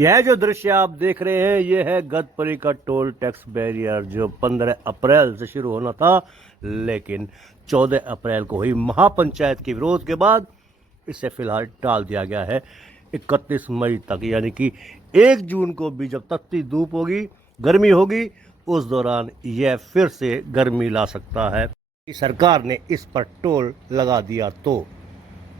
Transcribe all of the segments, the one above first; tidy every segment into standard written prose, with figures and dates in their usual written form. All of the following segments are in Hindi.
यह जो दृश्य आप देख रहे हैं ये है गदपरी का टोल टैक्स बैरियर जो 15 अप्रैल से शुरू होना था, लेकिन 14 अप्रैल को हुई महापंचायत के विरोध के बाद इसे फिलहाल टाल दिया गया है 31 मई तक। यानी कि 1 जून को भी जब तपती धूप होगी, गर्मी होगी, उस दौरान यह फिर से गर्मी ला सकता है। सरकार ने इस पर टोल लगा दिया तो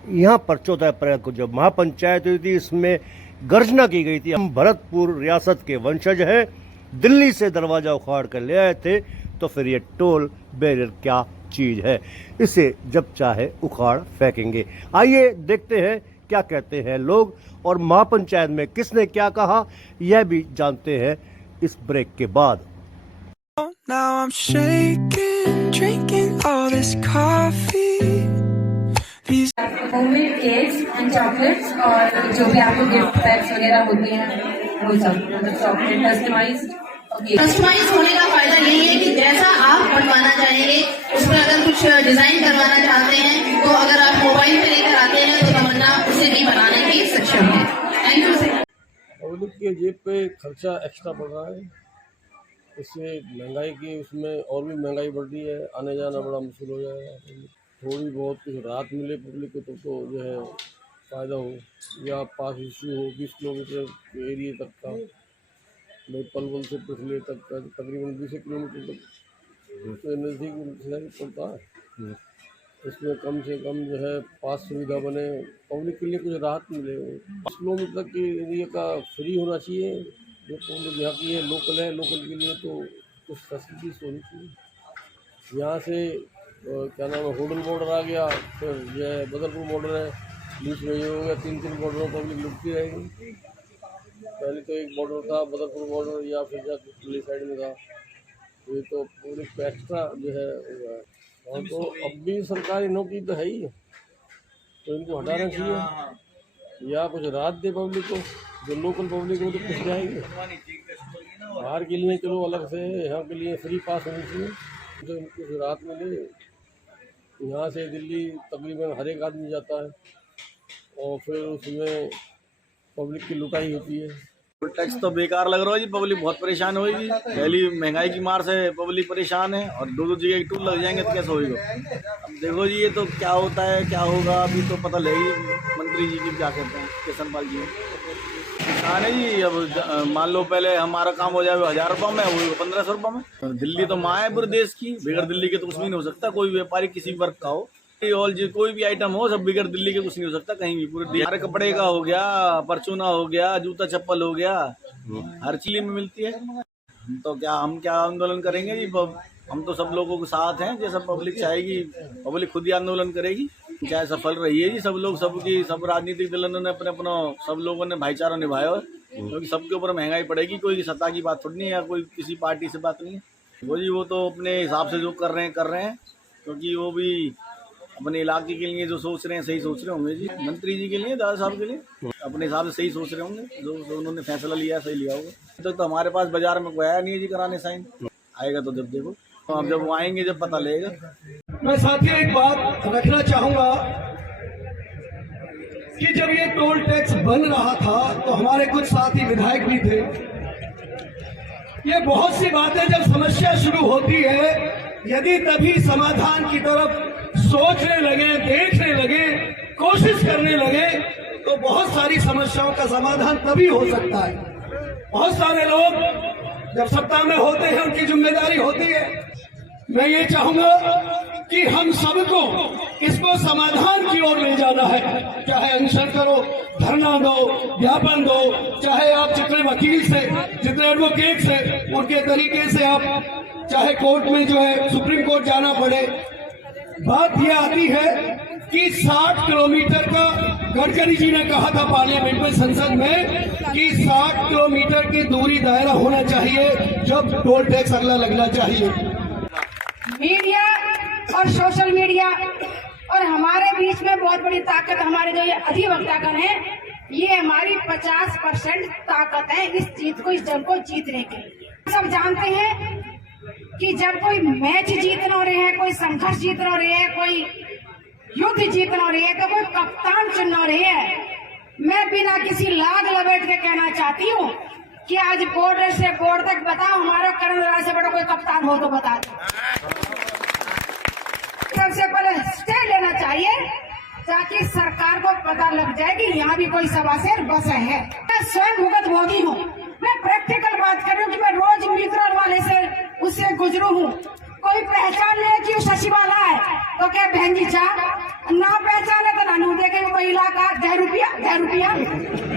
यहाँ पर 14 अप्रैल को जब महापंचायत हुई थी, इसमें गर्जना की गई थी। हम भरतपुर रियासत के वंशज हैं, दिल्ली से दरवाजा उखाड़ कर ले आए थे, तो फिर ये टोल बैरियर क्या चीज है, इसे जब चाहे उखाड़ फेंकेंगे। आइए देखते हैं क्या कहते हैं लोग और महापंचायत में किसने क्या कहा, यह भी जानते हैं इस ब्रेक के बाद। Now I'm shaking, drinking all this coffee. These homemade cakes and chocolates और जो भी आपको गिफ्ट पैक्स वगैरह होते हैं वो सब, मतलब चॉकलेट कस्टमाइज होने का फायदा यही है कि जैसा आप बनवाना चाहेंगे, उसमें अगर कुछ डिजाइन करवाना चाहते हैं तो अगर आप मोबाइल पे लेकर आते हैं तो तमन्ना उसे भी बनाने की सक्षम है। Thank you sir. पब्लिक के जेब पे खर्चा एक्स्ट्रा बढ़ रहा है, इससे महंगाई की उसमें और भी महंगाई बढ़ रही है, आने जाना बड़ा मुश्किल हो जाएगा। थोड़ी बहुत कुछ राहत मिले पब्लिक को तो जो है फ़ायदा हो, या पास इश्यू हो 20 किलोमीटर के एरिए तक का, भाई पलवल से पिछले तक का तकरीबन 20 किलोमीटर तक तो नज़दीक पड़ता है। इसमें कम से कम जो है पास सुविधा बने, पब्लिक के लिए कुछ राहत मिले। 5 किलोमीटर तक के एरिए का फ्री होना चाहिए, जो पब्लिक यहाँ की है, लोकल है, लोकल के लिए तो कुछ फैसिलिटीज होनी चाहिए। यहाँ से क्या नाम है, होडल बॉर्डर आ गया, फिर जो है बदरपुर बॉर्डर है, बीच में ये हो गया, 3 बॉर्डरों पर पब्लिक लुटती रहेगी। पहले तो एक बॉर्डर था बदरपुर बॉर्डर, या फिर जाके दिल्ली साइड में था, ये तो पब्लिक एक्स्ट्रा जो है हुआ है। और तो अब भी सरकारी नौकरी तो है ही, तो इनको हटाना चाहिए या कुछ राहत दे पब्लिक को, जो लोकल पब्लिक को तो कुछ जाएगी। बाहर के लिए चलो अलग से, यहाँ के लिए फ्री पास होनी चाहिए, तो इनको कुछ राहत मिले। यहाँ से दिल्ली तकरीबन हर एक आदमी जाता है और फिर उसमें पब्लिक की लुटाई होती है। टोल टैक्स तो बेकार लग रहा है जी, पब्लिक बहुत परेशान होगी। पहली महंगाई की मार से पब्लिक परेशान है और 2-2 जगह के टोल लग जाएंगे तो कैसे होगा। अब देखो जी, ये तो क्या होता है क्या होगा अभी तो पता लगेगी। मंत्री जी की क्या कहते हैं, किशनपाल जी किसान है जी। अब मान लो पहले हमारा काम हो जाए 1000 रुपये में, वो 1500 रुपये में। दिल्ली तो माँ है पूरे देश की, बगैर दिल्ली के तो कुछ भी नहीं हो सकता। कोई व्यापारी किसी वर्ग का हो और जो कोई भी आइटम हो, सब बगैर दिल्ली के कुछ नहीं हो सकता कहीं भी। पूरे हमारे कपड़े का हो गया, परचूना हो गया, जूता चप्पल हो गया, हर चीज में मिलती है। तो हम क्या आंदोलन करेंगे जी, हम तो सब लोगों के साथ हैं। जैसा पब्लिक चाहेगी, पब्लिक खुद ही आंदोलन करेगी, चाहे सफल रही है जी। सब लोग, सबकी, सब राजनीतिक दलों ने अपने सब लोगों ने भाईचारा निभाया, क्योंकि सबके ऊपर महंगाई पड़ेगी। कोई सत्ता की बात थोड़ी नहीं है, या कोई किसी पार्टी से बात नहीं है। वो जी वो तो अपने हिसाब से जो कर रहे हैं, क्योंकि वो भी अपने इलाके के लिए जो सोच रहे हैं सही सोच रहे होंगे जी। मंत्री जी के लिए, दादा साहब के लिए अपने हिसाब से सही सोच रहे होंगे, जो उन्होंने फैसला लिया सही लिया होगा। तो हमारे पास बाजार में कोई आया नहीं है जी कराने साइन, आएगा तो जब देखो, तो अब जब वो आएंगे जब पता लगेगा। मैं साथियों एक बात रखना चाहूंगा कि जब ये टोल टैक्स बन रहा था तो हमारे कुछ साथी विधायक भी थे। ये बहुत सी बातें जब समस्या शुरू होती है, यदि तभी समाधान की तरफ सोचने लगे, देखने लगे, कोशिश करने लगे, तो बहुत सारी समस्याओं का समाधान तभी हो सकता है। बहुत सारे लोग जब सत्ता में होते हैं, उनकी जिम्मेदारी होती है। मैं ये चाहूंगा कि हम सबको इसको समाधान की ओर ले जाना है। चाहे अनशन करो, धरना दो, ज्ञापन दो, चाहे आप जितने वकील से, जितने एडवोकेट से, उनके तरीके से आप चाहे कोर्ट में जो है सुप्रीम कोर्ट जाना पड़े। बात यह आती है कि 60 किलोमीटर का, गडकरी जी ने कहा था पार्लियामेंट में, संसद में, कि 60 किलोमीटर की दूरी दायरा होना चाहिए जब टोल टैक्स अगला लगना चाहिए। मीडिया और सोशल मीडिया और हमारे बीच में बहुत बड़ी ताकत, हमारे जो ये अधिवक्तागण हैं, ये हमारी 50% ताकत है इस जीत को, इस जंग को जीतने के लिए। सब जानते हैं कि जब कोई मैच जीतना हो रहे हैं, कोई संघर्ष जीतना हो रहे हैं, कोई युद्ध जीतना हो रही है, तो कोई कप्तान चुनना हो रही है। मैं बिना किसी लाग लपेट के कहना चाहती हूँ कि आज बॉर्डर से बोर्ड तक बताओ, हमारा करण दलाल से बड़ा कोई कप्तान हो तो बता दो। सबसे पहले स्टे लेना चाहिए ताकि सरकार को पता लग जाए कि यहाँ भी कोई सवा से बस है। मैं स्वयं भुगत भोगी हूँ, मैं प्रैक्टिकल बात कर रही हूँ कि मैं रोज मित्र वाले से उससे गुजरू हूँ। कोई पहचान ले कि सचिवाला है तो क्या बहन जी चाह ना पहचाने तो नानू देखे महिला का 10 रुपया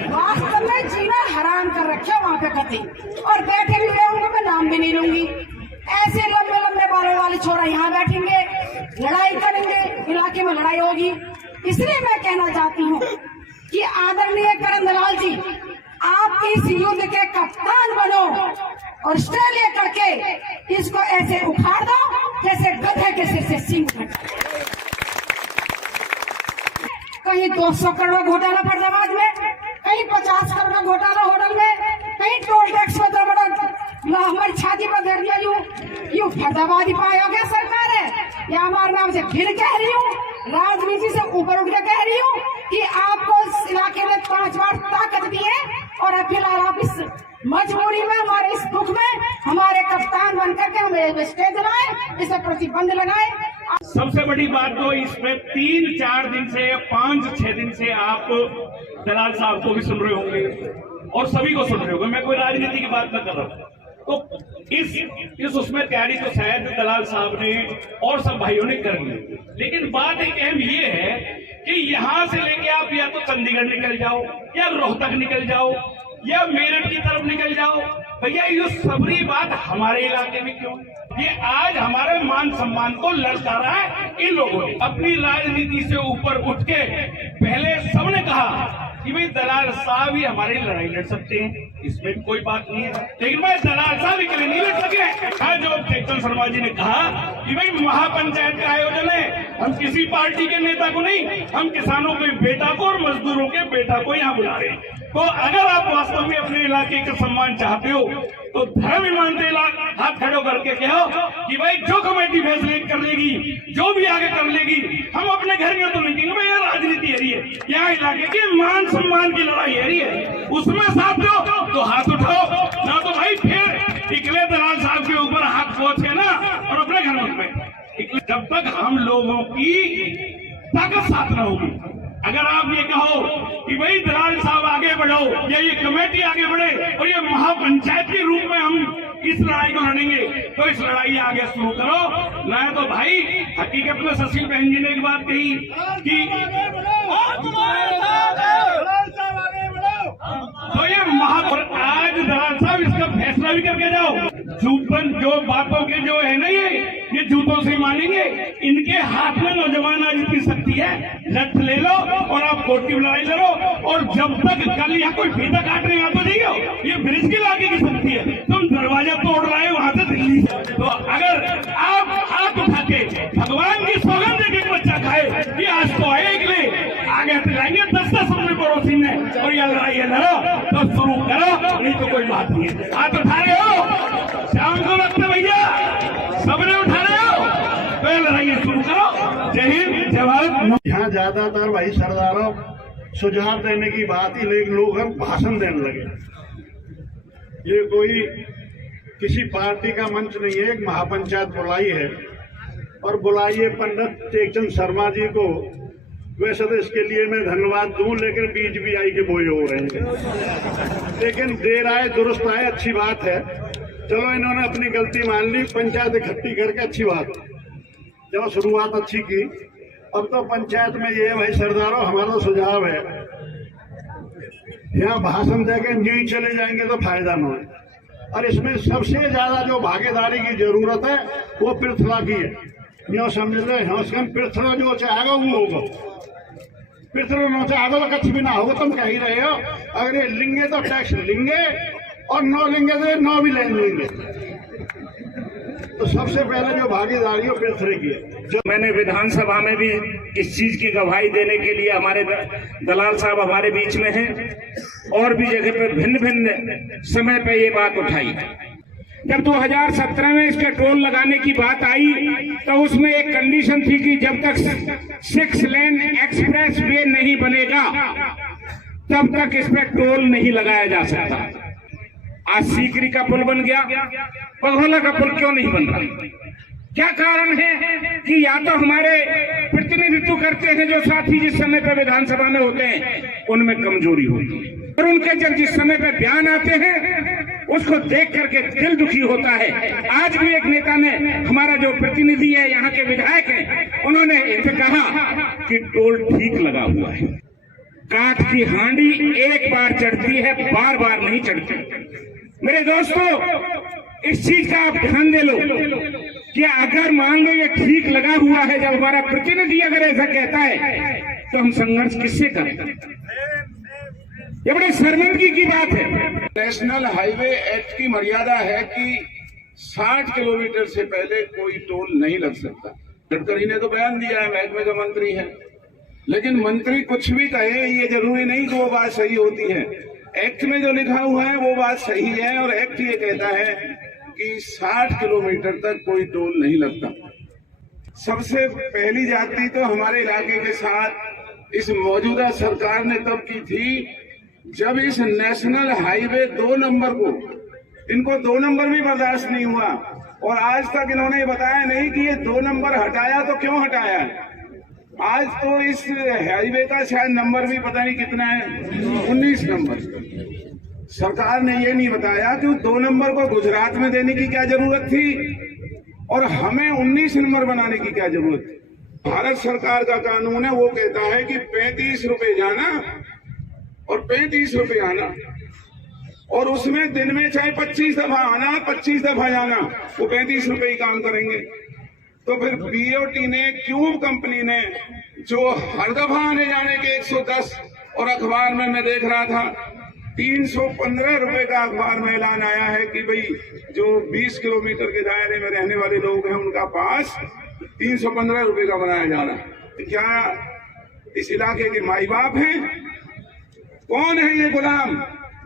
वास्तव में जीना हराम कर रखे वहाँ पे कति। और बैठे भी हुए उनको मैं नाम भी नहीं लूंगी। ऐसे लंबे लंबे बालों वाले छोरा यहाँ बैठेंगे, लड़ाई करेंगे, इलाके में लड़ाई होगी। इसलिए मैं कहना चाहती हूँ कि आदरणीय करण दलाल जी, आप इस युद्ध के कप्तान बनो और स्टे लेकर के इसको ऐसे उखाड़ दो जैसे गधे के सिर से सींग कटे। कहीं 200 करोड़ घोटाला फैजाबाद में, कहीं 50 करोड़ का घोटाला होटल में, कहीं टोल टैक्स में तो बड़ा हमारी छाती पर दे दिया। यूं फैजाबाद ही पाया क्या सरकार है? या हमारे नाम से फिर कह रही हूँ, राजनीति से ऊपर उठ के कह रही हूँ कि आपको इस इलाके में 5 बार ताकत दी है और अब फिलहाल आप इस मजबूरी में, हमारे इस दुख में हमारे कप्तान बनकर के हमें स्टेज दिलाए, इसे प्रतिबंध लगाए। सबसे बड़ी बात तो इसमें 3-4 दिन से 5-6 दिन से आप दलाल साहब को भी सुन रहे होंगे और सभी को सुन रहे होंगे। मैं कोई राजनीति की बात न कर रहा हूँ। तो इस उसमें तैयारी तो शायद दलाल साहब ने और सब भाइयों ने कर ली, लेकिन बात एक अहम ये है कि यहाँ से लेके आप या तो चंडीगढ़ निकल जाओ या रोहतक निकल जाओ या मेरठ की तरफ निकल जाओ। भैया ये सबरी बात हमारे इलाके में क्यों? ये आज हमारे मान सम्मान को ललकारा है इन लोगों ने। अपनी राजनीति से ऊपर उठ के पहले सबने कहा कि भाई दलाल साहब ही हमारी लड़ाई लड़ सकते हैं, इसमें कोई बात नहीं है, लेकिन मैं दलाल साहब के लिए नहीं लड़ सके। आज जो टेक्चर शर्मा जी ने कहा कि भाई महापंचायत का आयोजन है, हम किसी पार्टी के नेता को नहीं, हम किसानों के बेटा को और मजदूरों के बेटा को यहाँ बुला रहे हैं। तो अगर आप वास्तव में अपने इलाके का सम्मान चाहते हो तो धर्म ईमानदारी हाथ खड़े करके कहो कि भाई जो कमेटी फैसले कर लेगी, जो भी आगे कर लेगी, हम अपने घर में तो नहीं कहेंगे भाई यहाँ राजनीति है रही है, यहाँ इलाके के मान सम्मान की लड़ाई है रही है, उसमें साथ दो तो हाथ उठाओ, ना तो भाई फिर इकले दलाल साहब के ऊपर हाथ पहुंचे ना और अपने घर में। जब तक हम लोगों की ताकत साथ न होगी, अगर आप ये कहो कि भाई दलाल साहब आगे बढ़ो या ये कमेटी आगे बढ़े और ये महापंचायत के रूप में हम इस लड़ाई को लड़ेंगे, तो इस लड़ाई आगे शुरू करो। ना तो भाई हकीकत में सुशील बहन जी ने एक बात कही कि तो ये आज दलाल साहब इसका फैसला भी करके जाओ। जूतन जो बातों के जो है ना ये जूतों से मानेंगे, इनके हाथ में नौजवान आज इतनी शक्ति है, लठ ले लो और आप कोर्ट की लड़ाई लड़ो। और जब तक कल यहाँ कोई फीता काट रहे तो नहीं हो, ये ब्रिज के लागे की शक्ति है, तुम दरवाजा तोड़ रहे हो वहां से दिल्ली से। तो अगर आप हाथ उठा के भगवान की सौगंध देके बच्चा खाए कि आज तो आए ले आगे लाएंगे 10-10 अपने पड़ोसी में और यह लड़ाई लड़ो तो शुरू करो, नहीं तो कोई बात नहीं है। हाथ उठा रहे हो शाम को वक्त भैया, सबने उठा रहे हो तो यह लड़ाई शुरू करो। जय हिंद जय भारत। यहाँ ज्यादातर भाई सरदारों सुझाव देने की बात ही, लेकिन लोग हम भाषण देने लगे। ये कोई किसी पार्टी का मंच नहीं है, एक महापंचायत बुलाई है और बुलाइए पंडित टेकचंद शर्मा जी को। वैसे तो इसके लिए मैं धन्यवाद दूं, लेकिन बीजेपी के बोए हो रहे हैं, लेकिन देर आए दुरुस्त आए, अच्छी बात है। चलो इन्होंने अपनी गलती मान ली, पंचायत इकट्ठी करके अच्छी बात, जब शुरुआत अच्छी की। अब तो पंचायत में ये भाई सरदारों हमारा सुझाव है, यहाँ भाषण देके न्यू चले जाएंगे तो फायदा न है। और इसमें सबसे ज्यादा जो भागीदारी की जरूरत है वो पृथ्वी की है। न्यू समझ ले पृथ्वी जो चाहेगा वो होगा, पृथ्वी न चाहेगा तो कुछ भी ना होगा। तुम कह ही रहे हो अगर ये लेंगे तो टैक्स लेंगे और न लेंगे तो न भी लेंगे। तो सबसे पहले जो भागीदारी है पृथ्वी की है। जो मैंने विधानसभा में भी इस चीज की गवाही देने के लिए हमारे दलाल साहब हमारे बीच में हैं और भी जगह पे भिन्न भिन्न समय पे ये बात उठाई। जब 2017 में इसके टोल लगाने की बात आई तो उसमें एक कंडीशन थी कि जब तक 6 लेन एक्सप्रेस वे नहीं बनेगा तब तक इस पर टोल नहीं लगाया जा सकता। आज सीकरी का पुल बन गया, बघौला का पुल क्यों नहीं बन रहा? क्या कारण है कि या तो हमारे प्रतिनिधित्व करते हैं जो साथी जिस समय पर विधानसभा में होते हैं उनमें कमजोरी होती है, और उनके जब जिस समय पर बयान आते हैं उसको देख करके दिल दुखी होता है। आज भी एक नेता ने, हमारा जो प्रतिनिधि है, यहाँ के विधायक हैं, उन्होंने इनसे कहा कि टोल ठीक लगा हुआ है। काठ की हांडी एक बार चढ़ती है, बार बार नहीं चढ़ती। मेरे दोस्तों, इस चीज का आप ध्यान दे लो कि अगर मान लो ये ठीक लगा हुआ है, जब हमारा प्रतिनिधि अगर ऐसा कहता है तो हम संघर्ष किससे करें? ये बड़ी शर्मिंदगी की बात है। नेशनल हाईवे एक्ट की मर्यादा है कि 60 किलोमीटर से पहले कोई टोल नहीं लग सकता। गडकरी ने तो बयान दिया है, महकमे का मंत्री है, लेकिन मंत्री कुछ भी कहे ये जरूरी नहीं कि वो बात सही होती है। एक्ट में जो लिखा हुआ है वो बात सही है, और एक्ट ये कहता है कि 60 किलोमीटर तक कोई टोल नहीं लगता। सबसे पहली जाति तो हमारे इलाके के साथ इस मौजूदा सरकार ने तब की थी जब इस नेशनल हाईवे 2 नंबर को, इनको 2 नंबर भी बर्दाश्त नहीं हुआ, और आज तक इन्होंने बताया नहीं कि ये 2 नंबर हटाया तो क्यों हटाया है। आज तो इस हाईवे का शायद नंबर भी पता नहीं कितना है, 19 नंबर। सरकार ने ये नहीं बताया कि 2 नंबर को गुजरात में देने की क्या जरूरत थी और हमें 19 नंबर बनाने की क्या जरूरत थी। भारत सरकार का कानून है, वो कहता है कि 35 रुपए जाना और 35 रुपए आना, और उसमें दिन में चाहे 25 दफा आना, 25 दफा जाना, वो 35 रुपए ही काम करेंगे। तो फिर बीओटी ने, क्यूब कंपनी ने, जो हर दफा आने जाने के 110, और अखबार में मैं देख रहा था 315 रुपए का अखबार में ऐलान आया है कि भाई जो 20 किलोमीटर के दायरे में रहने वाले लोग हैं उनका पास 315 रुपए का बनाया जा रहा है। तो क्या इस इलाके के माई बाप हैं? कौन है ये गुलाम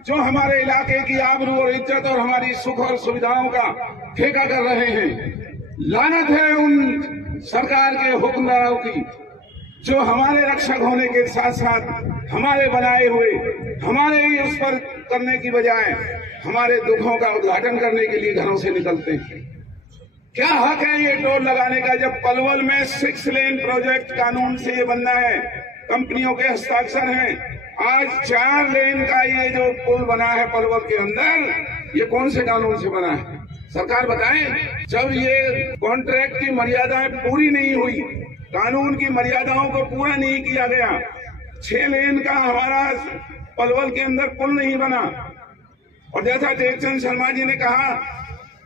जो हमारे इलाके की आबरू और इज्जत और हमारी सुख और सुविधाओं का ठेका कर रहे हैं? लानत है उन सरकार के हुक्मरानों की जो हमारे रक्षक होने के साथ साथ हमारे बनाए हुए, हमारे ही उस पर करने की बजाय हमारे दुखों का उद्घाटन करने के लिए घरों से निकलते हैं। क्या हक है ये टोल लगाने का, जब पलवल में 6 लेन प्रोजेक्ट कानून से ये बनना है, कंपनियों के हस्ताक्षर हैं। आज 4 लेन का ये जो पुल बना है पलवल के अंदर, ये कौन से कानून से बना है? सरकार बताए। जब ये कॉन्ट्रैक्ट की मर्यादाएं पूरी नहीं हुई, कानून की मर्यादाओं को पूरा नहीं किया गया, 6 लेन का हमारा पलवल के अंदर पुल नहीं बना, और जैसा टेकचंद शर्मा जी ने कहा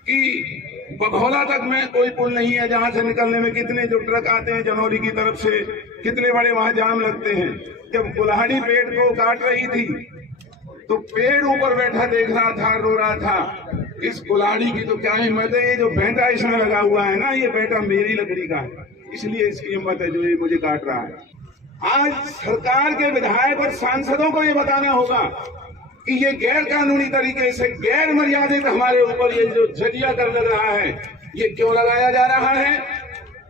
कि बघौला तक में कोई पुल नहीं है, जहां से निकलने में कितने जो ट्रक आते हैं जनौली की तरफ से, कितने बड़े वहां जाम लगते हैं। जब कुल्हाड़ी पेड़ को काट रही थी तो पेड़ ऊपर बैठा देख रहा था, रो रहा था, इस कुल्हाड़ी की तो क्या हिम्मत है, ये जो बेटा इसमें लगा हुआ है ना, ये बेटा मेरी लकड़ी का है, इसलिए इसकी हिम्मत है जो ये मुझे काट रहा है। आज सरकार के विधायक और सांसदों को ये बताना होगा कि ये गैर कानूनी तरीके से, गैर मर्यादित हमारे ऊपर ये जो जजिया कर लग रहा है, ये क्यों लगाया जा रहा है।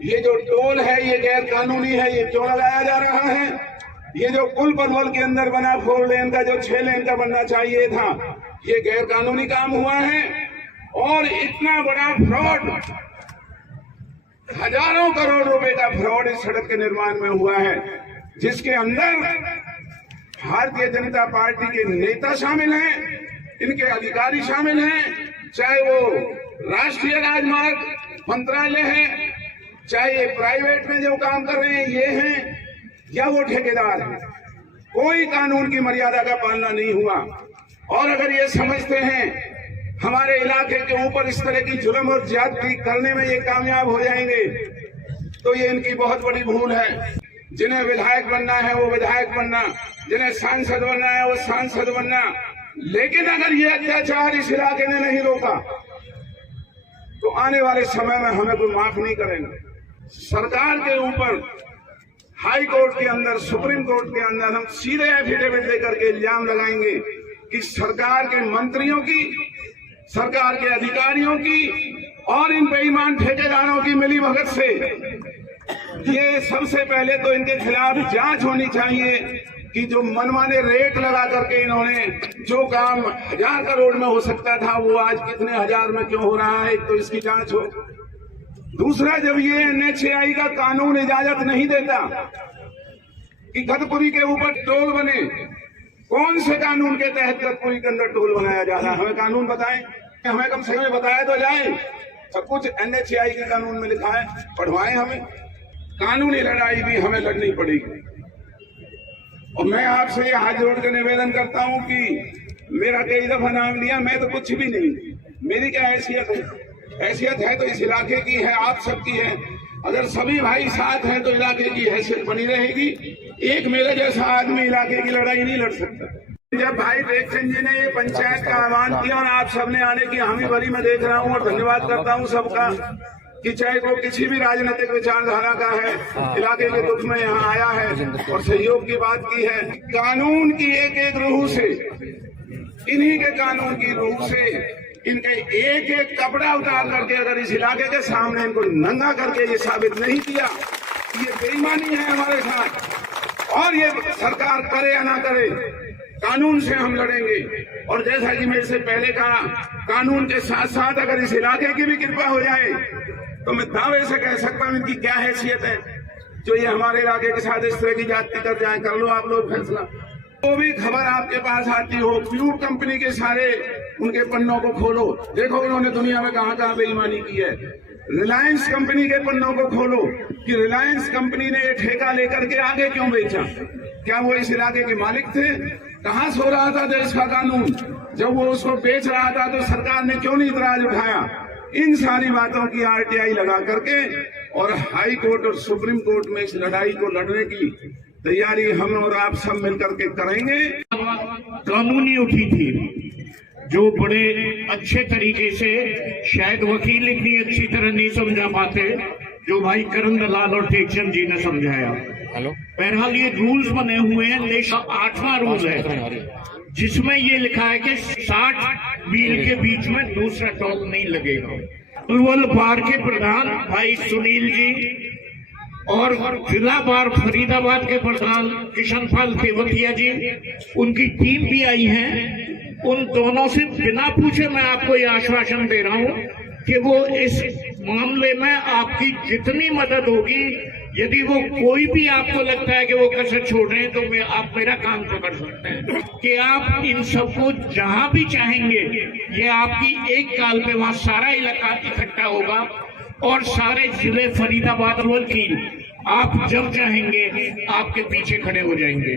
ये जो टोल है ये गैर कानूनी है, ये क्यों लगाया जा रहा है। ये जो पुल पलवल के अंदर बना 4 लेन का, जो 6 लेन का बनना चाहिए था, ये गैर कानूनी काम हुआ है। और इतना बड़ा फ्रॉड, हजारों करोड़ रुपए का फ्रॉड इस सड़क के निर्माण में हुआ है, जिसके अंदर भारतीय जनता पार्टी के नेता शामिल हैं, इनके अधिकारी शामिल हैं, चाहे वो राष्ट्रीय राजमार्ग मंत्रालय है, चाहे ये प्राइवेट में जो काम कर रहे हैं ये हैं, या वो ठेकेदार हैं। कोई कानून की मर्यादा का पालना नहीं हुआ। और अगर ये समझते हैं हमारे इलाके के ऊपर इस तरह की जुल्म और ज्यादती करने में ये कामयाब हो जाएंगे, तो ये इनकी बहुत बड़ी भूल है। जिन्हें विधायक बनना है वो विधायक बनना, जिन्हें सांसद बनना है वो सांसद बनना, लेकिन अगर ये अत्याचार इस इलाके ने नहीं रोका तो आने वाले समय में हमें कोई माफ नहीं करेगा। सरकार के ऊपर हाई कोर्ट के अंदर, सुप्रीम कोर्ट के अंदर हम सीधे एफिडेविट देकर के इल्जाम लगाएंगे कि सरकार के मंत्रियों की, सरकार के अधिकारियों की और इन बेईमान ठेकेदारों की मिलीभगत से ये सबसे पहले तो इनके खिलाफ जांच होनी चाहिए कि जो मनमाने रेट लगा करके इन्होंने जो काम 1000 करोड़ में हो सकता था वो आज कितने हजार में क्यों हो रहा है, एक तो इसकी जांच हो। दूसरा, जब ये NHAI का कानून इजाजत नहीं देता कि गतपुरी के ऊपर टोल बने, कौन से कानून के तहत गतपुरी के अंदर टोल बनाया जा रहा है, हमें कानून बताएं, हमें कम से कम बताया तो जाए। सब कुछ NHAI के कानून में लिखा है, पढ़वाएं हमें। कानूनी लड़ाई भी हमें लड़नी पड़ेगी। और मैं आपसे ये हाथ जोड़ कर निवेदन करता हूं कि मेरा कई दफा नाम लिया, मैं तो कुछ भी नहीं, मेरी क्या हैसियत है? हैसियत है तो इस इलाके की है, आप सबकी है। अगर सभी भाई साथ हैं तो इलाके की हैसियत बनी रहेगी। एक मेरे जैसा आदमी इलाके की लड़ाई नहीं लड़ सकता। जब भाई टेकचंद जी ने ये पंचायत का आह्वान किया और आप सबने आने की हामी भरी मैं देख रहा हूँ और धन्यवाद करता हूँ सबका, कि चाहे वो किसी भी राजनीतिक विचारधारा का है, इलाके के दुख में यहाँ आया है और सहयोग की बात की है। कानून की एक एक रूह से, इन्हीं के कानून की रूह से, इनके एक एक कपड़ा उतार करके अगर इस इलाके के सामने इनको नंगा करके ये साबित नहीं किया कि ये बेईमानी है हमारे साथ, और ये सरकार करे या ना करे, कानून से हम लड़ेंगे। और जैसा कि मेरे से पहले कहा, कानून के साथ साथ अगर इस इलाके की भी कृपा हो जाए तो मैं दावे से कह सकता हूं इनकी क्या हैसियत है जो ये हमारे इलाके के साथ इस तरह की जाति कर जाए। कर लो आप लोग फैसला। तो भी खबर आपके पास आती हो, प्यूर कंपनी के सारे उनके पन्नों को खोलो, देखो उन्होंने दुनिया में कहां कहां बेईमानी की है। रिलायंस कंपनी के पन्नों को खोलो कि रिलायंस कंपनी ने ये ठेका लेकर के आगे क्यों बेचा, क्या वो इस इलाके के मालिक थे? कहां सो रहा था देश का कानून? जब वो उसको बेच रहा था तो सरकार ने क्यों नहीं इतराज उठाया? इन सारी बातों की RTI लगा करके और हाई कोर्ट और सुप्रीम कोर्ट में इस लड़ाई को लड़ने की तैयारी हम और आप सब मिलकर के करेंगे। कानूनी उठी थी जो बड़े अच्छे तरीके से, शायद वकील इतनी अच्छी तरह नहीं समझा पाते जो भाई करण दलाल और टेकचंद जी ने समझाया। बहरहाल ये रूल्स बने हुए हैं, लेकिन 8वां रूल है जिसमें ये लिखा है कि 60 मील के बीच में दूसरा टोल नहीं लगेगा। अल्वल बार के प्रधान भाई सुनील जी और जिला बार फरीदाबाद के प्रधान किशनपाल केवतिया जी, उनकी टीम भी आई है। उन दोनों से बिना पूछे मैं आपको ये आश्वासन दे रहा हूँ कि वो इस मामले में आपकी जितनी मदद होगी, यदि वो कोई भी आपको लगता है कि वो कसर छोड़ रहे हैं तो आप मेरा काम पकड़ सकते हैं कि आप इन सबको जहां भी चाहेंगे, ये आपकी एक काल पे वहां सारा इलाका इकट्ठा होगा और सारे जिले फरीदाबाद और वकील आप जब चाहेंगे आपके पीछे खड़े हो जाएंगे।